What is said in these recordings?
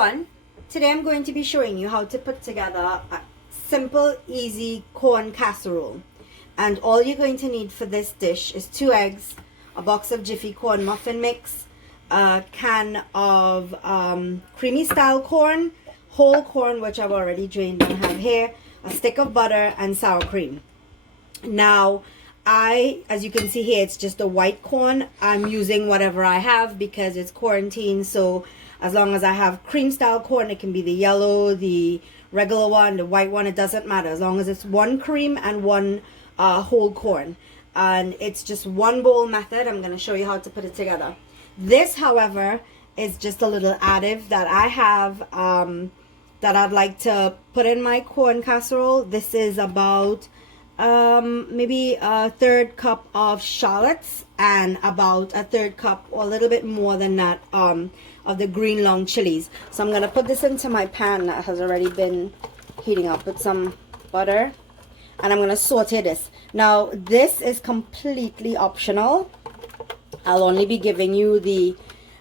everyone, today I'm going to be showing you how to put together a simple, easy corn casserole. And all you're going to need for this dish is 2 eggs, a box of Jiffy corn muffin mix, a can of creamy style corn, whole corn which I've already drained and have here, a stick of butter, and sour cream. Now, as you can see here, it's just a white corn. I'm using whatever I have because it's quarantine, so as long as I have cream style corn, it can be the yellow, the regular one, the white one, it doesn't matter, as long as it's 1 cream and 1 whole corn. And it's just 1 bowl method. I'm going to show you how to put it together. This, however, is just a little additive that I have that I'd like to put in my corn casserole. This is about maybe a 1/3 cup of shallots and about a 1/3 cup or a little bit more than that of the green long chilies. So I'm going to put this into my pan that has already been heating up with some butter, and I'm going to saute this. Now this is completely optional. I'll only be giving you the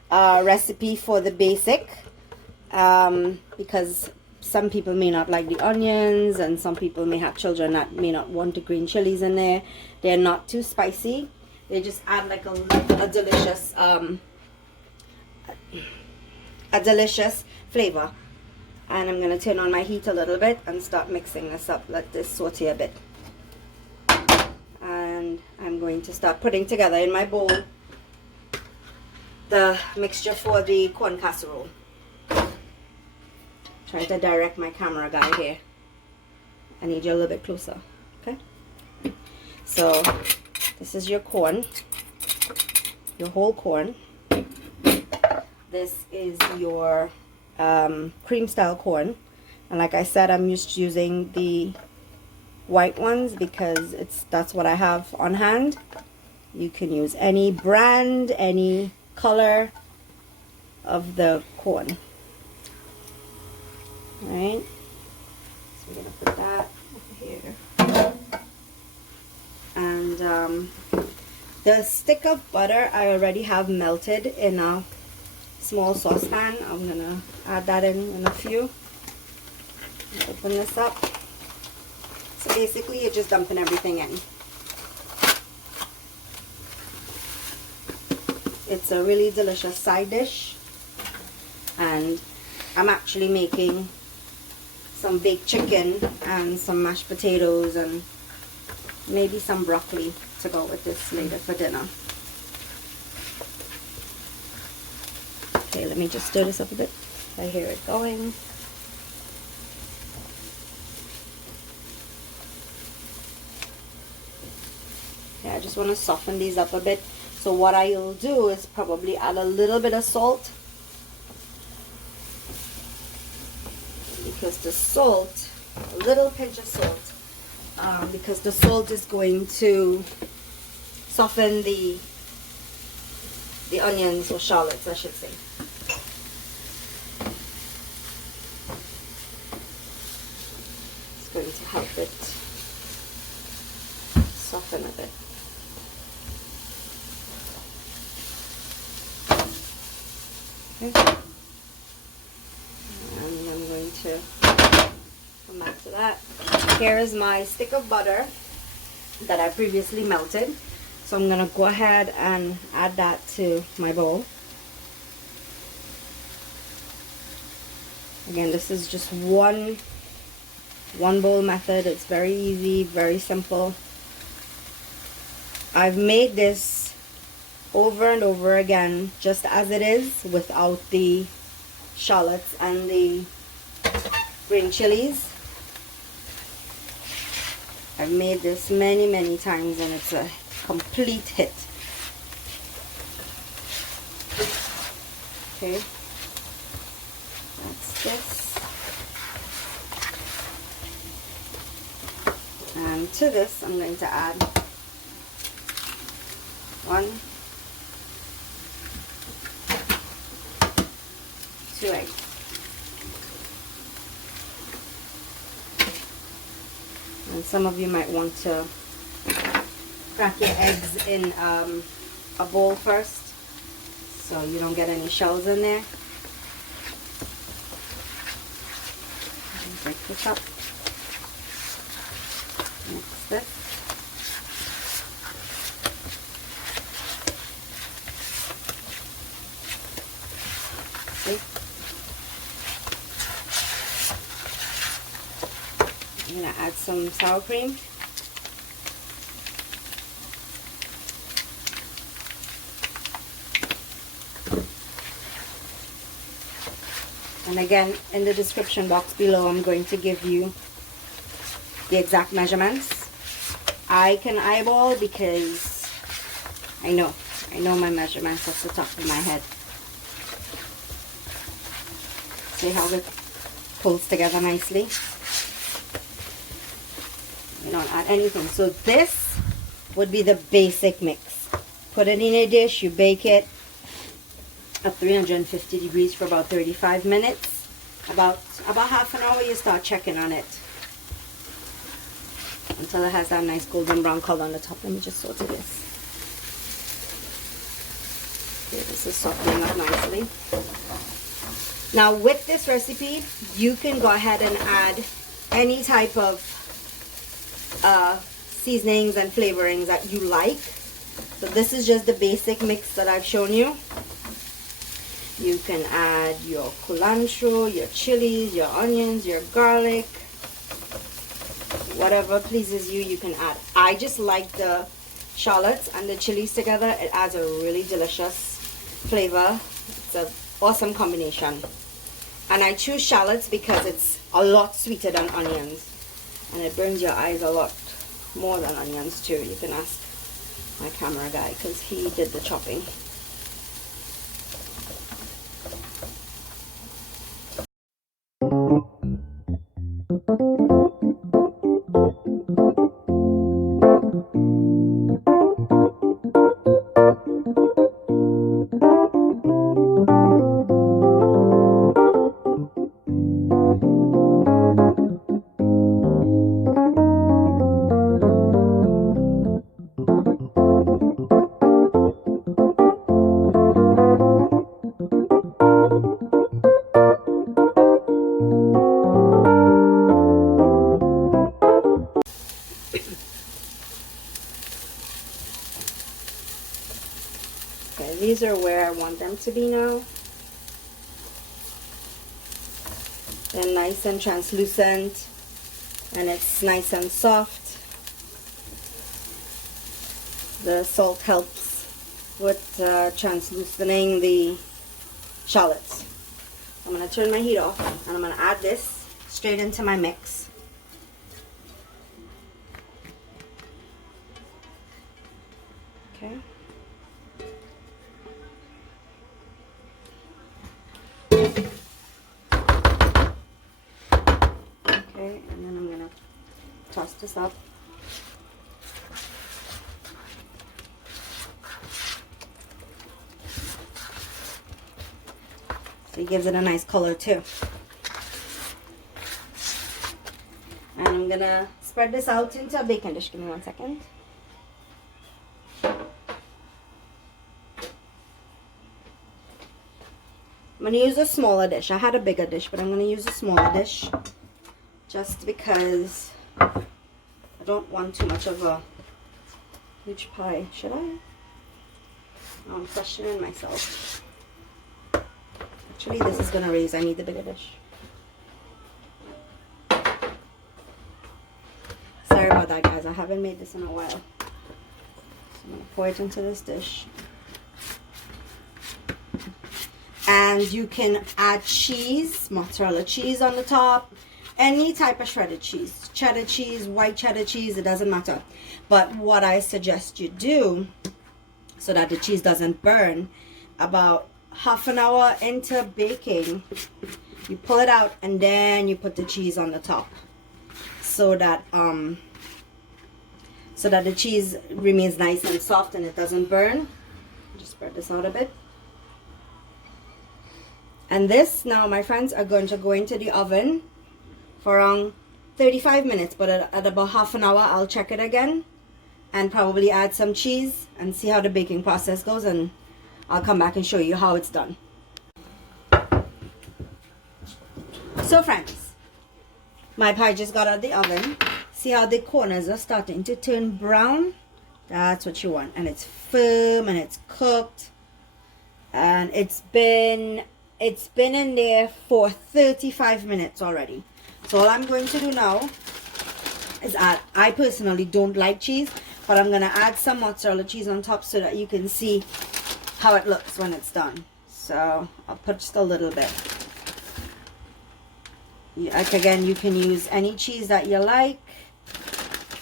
recipe for the basic because some people may not like the onions, and some people may have children that may not want the green chilies in there. They're not too spicy. They just add like a delicious flavor. And I'm going to turn on my heat a little bit and start mixing this up. Let this saute a bit. And I'm going to start putting together in my bowl the mixture for the corn casserole. Trying to direct my camera guy here. I need you a little bit closer. Okay? So this is your corn, your whole corn. This is your cream style corn, and like I said, I'm just using the white ones because that's what I have on hand. You can use any brand, any color of the corn. Alright, so we're gonna put that over here. And the stick of butter I already have melted in a small saucepan. I'm gonna add that in a few. Open this up. So basically you're just dumping everything in. It's a really delicious side dish, and I'm actually making some baked chicken and some mashed potatoes and maybe some broccoli to go with this later for dinner. Okay, let me just stir this up a bit. I hear it going. Yeah, I just want to soften these up a bit. So what I'll do is probably add a little bit of salt, because the salt, a little pinch of salt, because the salt is going to soften the onions, or shallots I should say. It's going to help it soften a bit. Okay. And I'm going to come back to that. Here is my stick of butter that I previously melted. So I'm going to go ahead and add that to my bowl. Again, this is just one bowl method. It's very easy, very simple. I've made this over and over again just as it is, without the shallots and the green chilies. I've made this many times and it's a complete hit. Okay, that's this. And to this I'm going to add 2 eggs. And some of you might want to crack your eggs in a bowl first so you don't get any shells in there. break this up. Mix this. See? I'm gonna add some sour cream. And again, in the description box below, I'm going to give you the exact measurements. I can eyeball because I know my measurements off the top of my head. See how it pulls together nicely? You don't add anything. So this would be the basic mix. Put it in a dish, you bake it at 350 degrees for about 35 minutes. About half an hour you start checking on it until it has that nice golden brown color on the top. Let me just saute this. Okay, this is softening up nicely. Now with this recipe, you can go ahead and add any type of seasonings and flavorings that you like. So this is just the basic mix that I've shown you. You can add your cilantro, your chilies, your onions, your garlic, whatever pleases you, you can add. I just like the shallots and the chilies together. It adds a really delicious flavor. It's an awesome combination. And I choose shallots because it's a lot sweeter than onions. And it burns your eyes a lot more than onions too. You can ask my camera guy because he did the chopping. Okay, these are where I want them to be now. They're nice and translucent, and it's nice and soft. The salt helps with translucening the shallots. I'm going to turn my heat off, and I'm going to add this straight into my mix. Okay. Okay, and then I'm going to toss this up. So it gives it a nice color too. And I'm going to spread this out into a baking dish. Give me 1 second. I'm going to use a smaller dish. I had a bigger dish, but I'm going to use a smaller dish just because I don't want too much of a huge pie. Should I? Oh, I'm questioning myself. Actually, this is going to raise. I need the bigger dish. Sorry about that, guys. I haven't made this in a while. So I'm going to pour it into this dish. And you can add cheese, mozzarella cheese on the top, any type of shredded cheese, cheddar cheese, white cheddar cheese, it doesn't matter. But what I suggest you do, so that the cheese doesn't burn, about half an hour into baking, you pull it out and then you put the cheese on the top, so that the cheese remains nice and soft and it doesn't burn. Just spread this out a bit. And this, now my friends, are going to go into the oven for around 35 minutes, but at about half an hour I'll check it again and probably add some cheese and see how the baking process goes, and I'll come back and show you how it's done. So friends, My pie just got out of the oven. See how the corners are starting to turn brown? That's what you want. And it's firm and it's cooked. And it's been in there for 35 minutes already. So all I'm going to do now is add, I personally don't like cheese, but I'm going to add some mozzarella cheese on top so that you can see how it looks when it's done. So I'll put just a little bit. Like again, you can use any cheese that you like.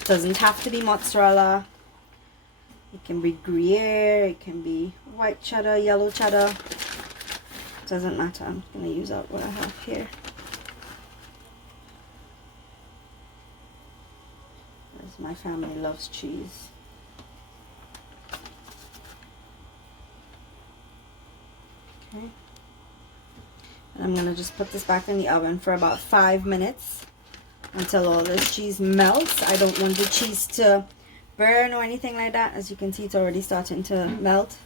It doesn't have to be mozzarella. It can be Gruyere, it can be white cheddar, yellow cheddar. Doesn't matter. I'm going to use out what I have here. As my family loves cheese. Okay. And I'm going to just put this back in the oven for about 5 minutes until all this cheese melts. I don't want the cheese to burn or anything like that. As you can see, it's already starting to melt.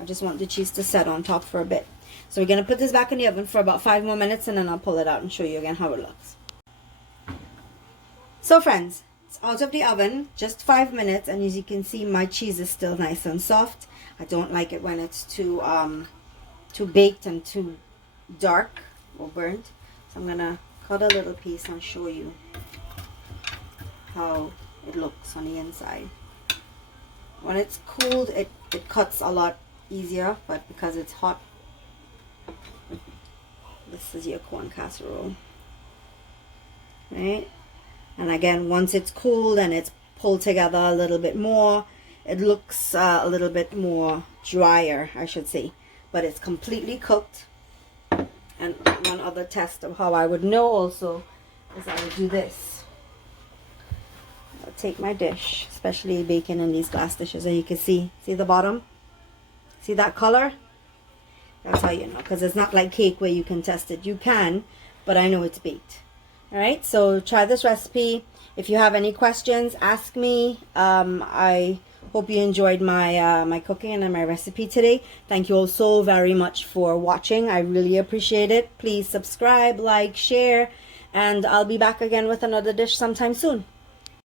I just want the cheese to set on top for a bit. So we're going to put this back in the oven for about 5 more minutes, and then I'll pull it out and show you again how it looks. So friends, it's out of the oven, just 5 minutes, and as you can see, my cheese is still nice and soft. I don't like it when it's too baked and too dark or burnt. So I'm gonna cut a little piece and show you how it looks on the inside. When it's cooled, it cuts a lot easier, but because it's hot, this is your corn casserole, right? And again, once it's cooled and it's pulled together a little bit more, it looks a little bit more drier, I should say, but it's completely cooked. And one other test of how I would know also is I would do this. I'll take my dish, especially baking in these glass dishes, and you can see the bottom? See that color? That's how you know, because it's not like cake where you can test it. You can, but I know it's baked. Alright, so try this recipe. If you have any questions, ask me. I hope you enjoyed my my cooking and my recipe today. Thank you all so very much for watching. I really appreciate it. Please subscribe, like, share, and I'll be back again with another dish sometime soon.